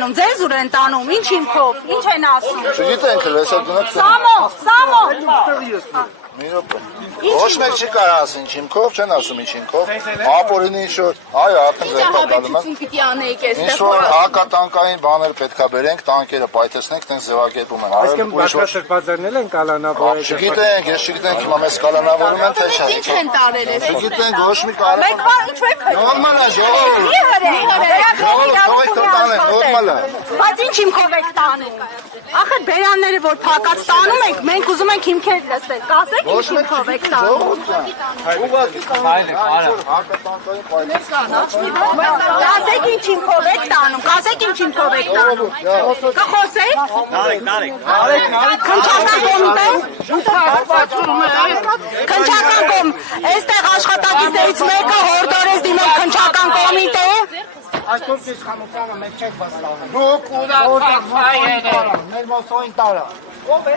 տանում, ձեզ ուր են տանում, ինչ հիմքով, ինչ են ասում։ Չգիտենք, լեսա դնակ։ Սամո։ Մի րոպե։ Ոչ մեկ չի կարող ասել ինչ հիմքով, չեն ասում ինչ հիմքով։ Ապօրինի ինչ որ, այո, արդեն ձեռնարկալում են։ Պիտի անեիք Ինչ որ հակատանկային բաներ պետքա բերենք, տանկերը պայթեցնենք, տենց ձևակերպում են։ Այսինքն բազմաշրջաններ են կալանավորել։ Չգիտենք, ես չգիտենք, հիմա մեզ կալանավորում են, թե չէ։ Ինչ են տարել ես։ Չգիտենք, ոչ մի կարող։ Մեկ բան ինչ եք խնդրում։ Նորմալ է, ժողովուրդ։ Նորմալ է։ Բայց ինչ հիմքով եք տանում։ Ախը բերանները որ փակած տանում եք, մենք ուզում ենք հիմքեր լսել։ Կասեք ինչ հիմքով եք տանում։ Կասեք ինչ հիմքով եք տանում, կասեք ինչ հիմքով եք տանում։ Կխոսեք։ Քնչական կոմիտե։ Քնչական կոմ, այստեղ աշխատակիցներից մեկը հորդորեց դիմել քնչական կոմիտե։ Այսօր քիչ խանութանը մեկ չեք վստահում։ Դուք ուրա փախայ եք։ Մեր մոսոին տարա։ Ո՞վ է։